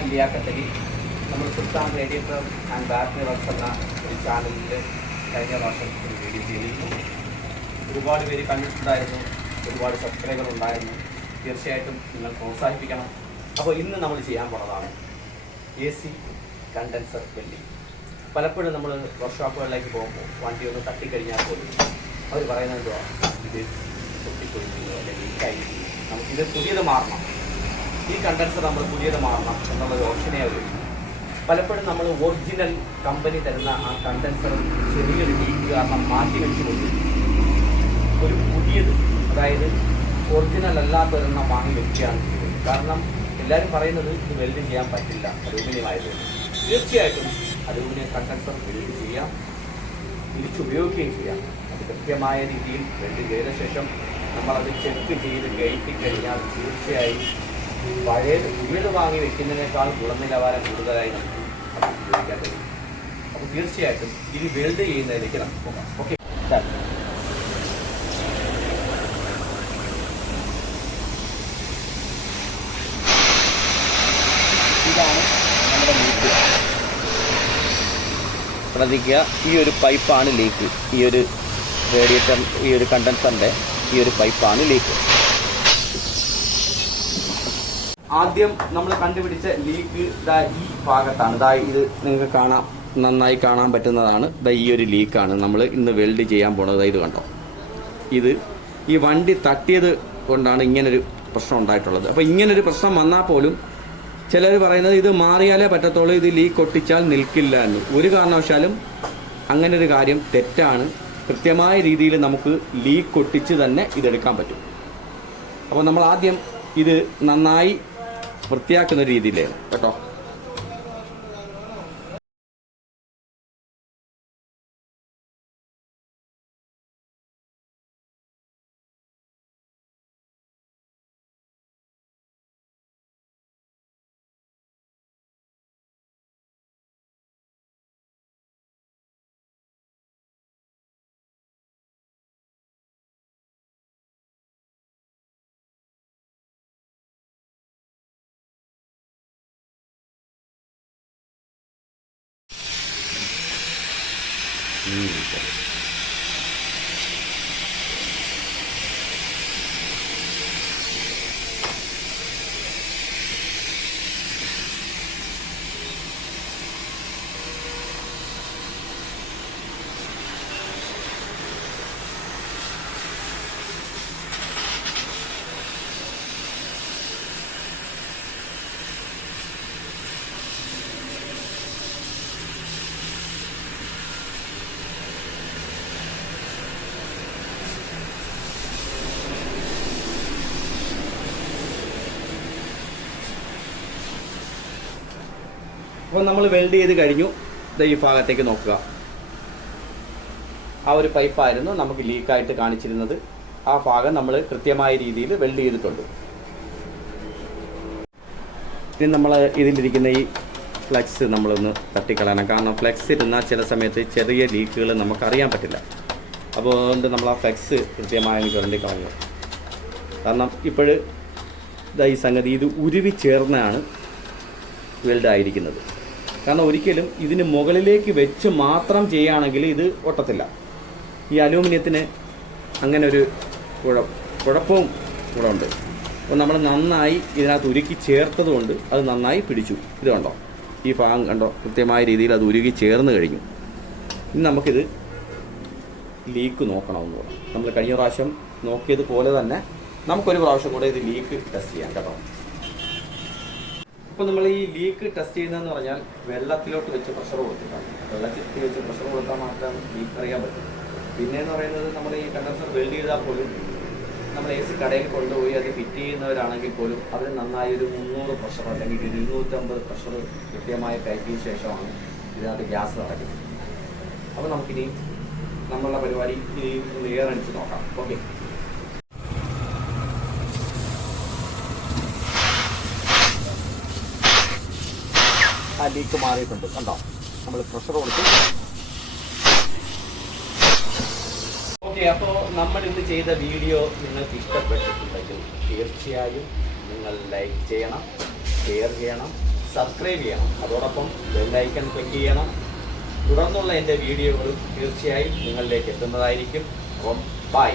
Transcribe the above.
ഞാൻ ലിയാക്കത്തലി. നമ്മൾ സുൽത്താൻ radiator and battery works എന്ന ഒരു ചാനലിൽ കഴിഞ്ഞ വർഷം ഒരു വീഡിയോ ചെയ്തിരുന്നു. ഒരുപാട് പേര് കണ്ടിട്ടുണ്ടായിരുന്നു, ഒരുപാട് സബ്സ്ക്രൈബർ ഉണ്ടായിരുന്നു. തീർച്ചയായിട്ടും നിങ്ങൾ പ്രോത്സാഹിപ്പിക്കണം. അപ്പോൾ ഇന്ന് നമ്മൾ ചെയ്യാൻ പോണതാണ് AC കണ്ടൻസർ വെൽഡിങ്. പലപ്പോഴും നമ്മൾ വർക്ക്ഷോപ്പുകളിലേക്ക് പോകുമ്പോൾ വണ്ടി ഒന്ന് തട്ടിക്കഴിഞ്ഞാൽ പോലും അവർ പറയുന്നത് എന്തുവാ, ഇത് പൊട്ടിക്കൊഴിഞ്ഞു അല്ലെങ്കിൽ ലീക്കായി, നമുക്കിത് പുതിയത് മാറണം, ഈ കണ്ടൻസർ നമ്മൾ പുതിയത് മാറണം എന്നുള്ളൊരു ഓപ്ഷനേ അവർ. പലപ്പോഴും നമ്മൾ ഒറിജിനൽ കമ്പനി തരുന്ന ആ കണ്ടൻസർ ചെറിയൊരു ലീക്ക് കാരണം മാറ്റി വെച്ചുകൊണ്ട് ഒരു പുതിയത്, അതായത് ഒറിജിനൽ അല്ലാത്തൊരെണ്ണം വാങ്ങി വെക്കുകയാണ് ചെയ്യുന്നത്. കാരണം എല്ലാവരും പറയുന്നത് ഇത് വെൽഡ് ചെയ്യാൻ പറ്റില്ല അലൂമിനിയം. തീർച്ചയായിട്ടും അലൂമിനിയം കണ്ടൻസർ വെൽഡ് ചെയ്യാം, തിരിച്ചുപയോഗിക്കുകയും ചെയ്യാം. അത് കൃത്യമായ രീതിയിൽ വെൽഡ് ചെയ്ത ശേഷം നമ്മളത് ചെക്ക് ചെയ്ത് കയറ്റി കഴിഞ്ഞാൽ തീർച്ചയായും പുതിയത് വാങ്ങി വെക്കുന്നതിനേക്കാൾ ഗുണനിലവാരം കൂടുതലായി നമുക്ക് അത് ഉപയോഗിക്കാൻ കഴിയും. അപ്പോൾ തീർച്ചയായിട്ടും ഇത് വെൽഡ് ചെയ്യുന്നതിലേക്ക് നമുക്ക് പോകാം. ഓക്കെ, ഇതാണ് നമ്മുടെ ലീക്ക്. ശ്രദ്ധിക്കുക, ഈ ഒരു പൈപ്പാണ് ലീക്ക്. ഈ ഒരു റേഡിയേറ്റർ, ഈ ഒരു കണ്ടൻസറിൻ്റെ ഈ ഒരു പൈപ്പാണ് ലീക്ക്. ആദ്യം നമ്മൾ കണ്ടുപിടിച്ച ലീക്ക് ഈ ഭാഗത്താണ്. ഇത് നിങ്ങൾക്ക് നന്നായി കാണാൻ പറ്റുന്നതാണ്. ഈ ഒരു ലീക്കാണ് നമ്മൾ ഇന്ന് വെൽഡ് ചെയ്യാൻ പോണത്. ഇത് കണ്ടോ, ഇത് ഈ വണ്ടി തട്ടിയത് കൊണ്ടാണ് ഇങ്ങനൊരു പ്രശ്നം ഉണ്ടായിട്ടുള്ളത്. അപ്പോൾ ഇങ്ങനൊരു പ്രശ്നം വന്നാൽ പോലും ചിലർ പറയുന്നത് ഇത് മാറിയാലേ പറ്റത്തുള്ളൂ, ഇത് ലീക്ക് ഒട്ടിച്ചാൽ നിൽക്കില്ല എന്ന്. ഒരു കാരണവശാലും അങ്ങനൊരു കാര്യം തെറ്റാണ്. കൃത്യമായ രീതിയിൽ നമുക്ക് ലീക്ക് ഒട്ടിച്ച് തന്നെ ഇതെടുക്കാൻ പറ്റും. അപ്പോൾ നമ്മൾ ആദ്യം ഇത് നന്നായി വൃത്തിയാക്കുന്ന രീതിയിലാണ് കേട്ടോ. അപ്പോൾ നമ്മൾ വെൽഡ് ചെയ്ത് കഴിഞ്ഞു. ഈ ഭാഗത്തേക്ക് നോക്കുക, ആ ഒരു പൈപ്പായിരുന്നു നമുക്ക് ലീക്കായിട്ട് കാണിച്ചിരുന്നത്. ആ ഭാഗം നമ്മൾ കൃത്യമായ രീതിയിൽ വെൽഡ് ചെയ്തിട്ടുണ്ട്. ഇനി നമ്മൾ ഇതിലിരിക്കുന്ന ഈ ഫ്ലെക്സ് നമ്മളൊന്ന് തട്ടിക്കളയണം. കാരണം ഫ്ലെക്സ് ഇരുന്നാൽ ചില സമയത്ത് ചെറിയ ലീക്കുകൾ നമുക്കറിയാൻ പറ്റില്ല. അപ്പോൾ അതുകൊണ്ട് നമ്മൾ ആ ഫ്ലെക്സ് കൃത്യമായി ചുരണ്ടി കളഞ്ഞു. കാരണം ഇപ്പോഴ് ഈ സംഗതി ഇത് ഉരുവി ചേർന്നാണ് വെൽഡ് ആയിരിക്കുന്നത്. കാരണം ഒരിക്കലും ഇതിന് മുകളിലേക്ക് വെച്ച് മാത്രം ചെയ്യുകയാണെങ്കിൽ ഇത് ഒട്ടത്തില്ല. ഈ അലൂമിനിയത്തിന് അങ്ങനെ ഒരു കുഴപ്പവും കൂടെ ഉണ്ട്. അപ്പോൾ നമ്മൾ നന്നായി ഇതിനകത്ത് ഉരുക്കി ചേർത്തത് കൊണ്ട് അത് നന്നായി പിടിച്ചു. ഇത് കണ്ടോ, ഈ ഭാഗം കണ്ടോ, കൃത്യമായ രീതിയിൽ അത് ഉരുക്കി ചേർന്ന് കഴിഞ്ഞു. ഇനി നമുക്കിത് ലീക്ക് നോക്കണമെന്ന് പറയാം. നമ്മൾ കഴിഞ്ഞ പ്രാവശ്യം നോക്കിയതുപോലെ തന്നെ നമുക്കൊരു പ്രാവശ്യം കൂടെ ഇത് ലീക്ക് ടെസ്റ്റ് ചെയ്യാം കേട്ടോ. അപ്പോൾ നമ്മൾ ഈ ലീക്ക് ടെസ്റ്റ് ചെയ്യുന്നതെന്ന് പറഞ്ഞാൽ വെള്ളത്തിലോട്ട് വെച്ച് പ്രഷർ കൊടുത്തിട്ടാണ്. വെള്ളത്തിൽ വെച്ച് പ്രഷർ കൊടുത്താൽ മാത്രമേ ലീക്ക് അറിയാൻ പറ്റും. പിന്നെയെന്ന് പറയുന്നത് നമ്മൾ ഈ കണ്ടൻസർ വെൽഡ് ചെയ്താൽ പോലും നമ്മൾ AC കടയിൽ കൊണ്ടുപോയി അത് ഫിറ്റ് ചെയ്യുന്നവരാണെങ്കിൽ പോലും അത് നന്നായി ഒരു 300 പ്രഷർ അല്ലെങ്കിൽ 250 പ്രഷർ കൃത്യമായി കയറ്റിയതിന് ശേഷമാണ് ഇതിനകത്ത് ഗ്യാസ് നടക്കുന്നത്. അപ്പോൾ നമുക്കിനി നമ്മളുടെ പരിപാടി ഇനി എയർ അടിച്ച് നോക്കാം. ഓക്കെ, ആ ലീക്ക് മാറിയിട്ടുണ്ട് കണ്ടോ, നമ്മൾ പ്രഷർ കൊടുത്തു. ഓക്കെ, അപ്പോൾ നമ്മൾ ഇന്ന് ചെയ്ത വീഡിയോ നിങ്ങൾക്ക് ഇഷ്ടപ്പെട്ടിട്ടുണ്ടെങ്കിൽ തീർച്ചയായും നിങ്ങൾ ലൈക്ക് ചെയ്യണം, ഷെയർ ചെയ്യണം, സബ്സ്ക്രൈബ് ചെയ്യണം. അതോടൊപ്പം ബെല്ലൈക്കൺ ക്ലിക്ക് ചെയ്യണം. തുടർന്നുള്ള എൻ്റെ വീഡിയോകളും തീർച്ചയായും നിങ്ങളിലേക്ക് എത്തുന്നതായിരിക്കും. അപ്പം ബൈ.